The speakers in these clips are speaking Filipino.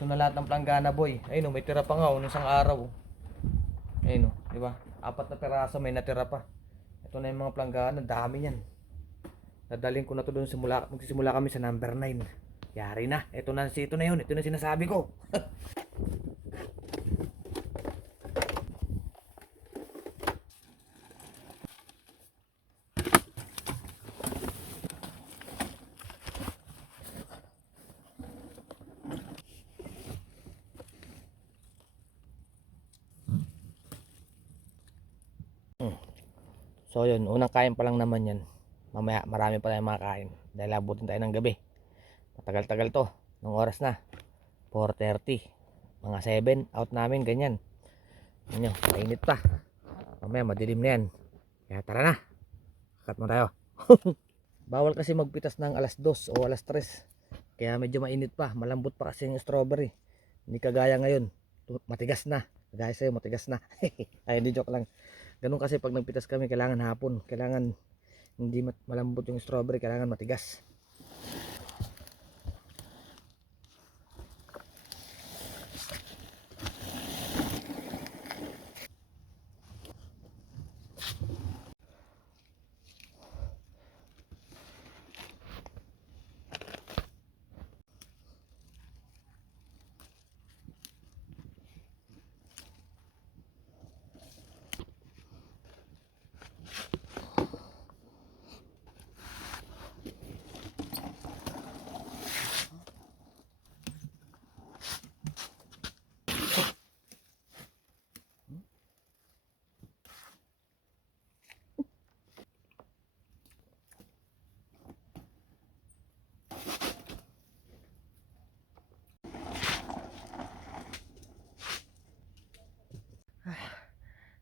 Ito na lahat ng planggana boy. Ayun oh, may tira pa nga oh, nung isang araw. Ayun oh, di ba? 4 na piraso may natira pa. Ito na yung mga planggana, dami niyan. Dadalhin ko na to doon simula, magsisimula kami sa number 9. Yari na. Ito na yun. Ito na sinasabi ko. So yun, unang kain pa lang naman yan. Mamaya marami pa tayong makakain dahil abutin tayo ng gabi. Matagal-tagal to. Nung oras na 4:30. Mga 7 out namin ganyan. Ano, mainit pa. Mamaya madilim na yan. Kaya tara na. Kakat mo tayo. Bawal kasi magpitas ng alas 2 o alas 3. Kaya medyo mainit pa. Malambot pa kasi yung strawberry. Hindi kagaya ngayon. Matigas na. Kagaya sa'yo matigas na. Ay hindi, joke lang. Ganun kasi pag nagpitas kami kailangan hapon. Kailangan hindi malambot yung strawberry. Kailangan matigas.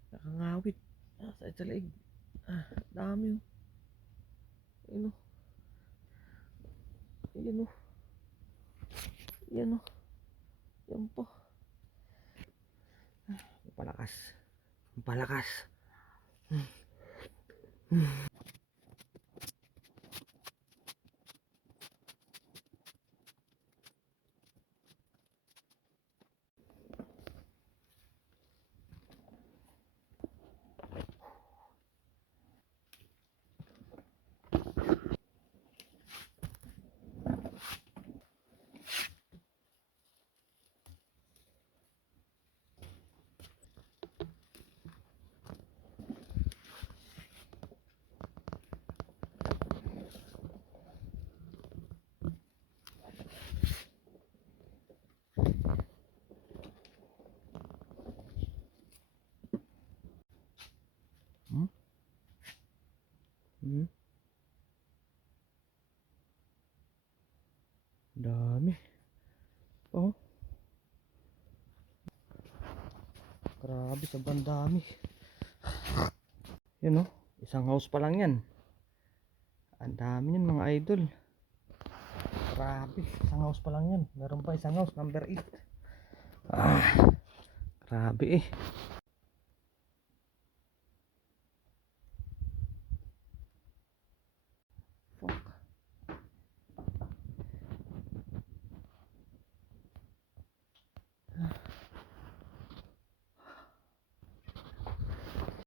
Nakangawit. Sa leeg. Dami oh. Ayun oh. Ayun oh. Yan oh. Yan po. Palakas. Palakas. Dami. Oh. Grabe, sobrang dami. Yun oh, isang house pa lang yan. Ang dami yan mga idol. Grabe, isang house pa lang yan. Meron pa isang house, number 8. Grabe eh.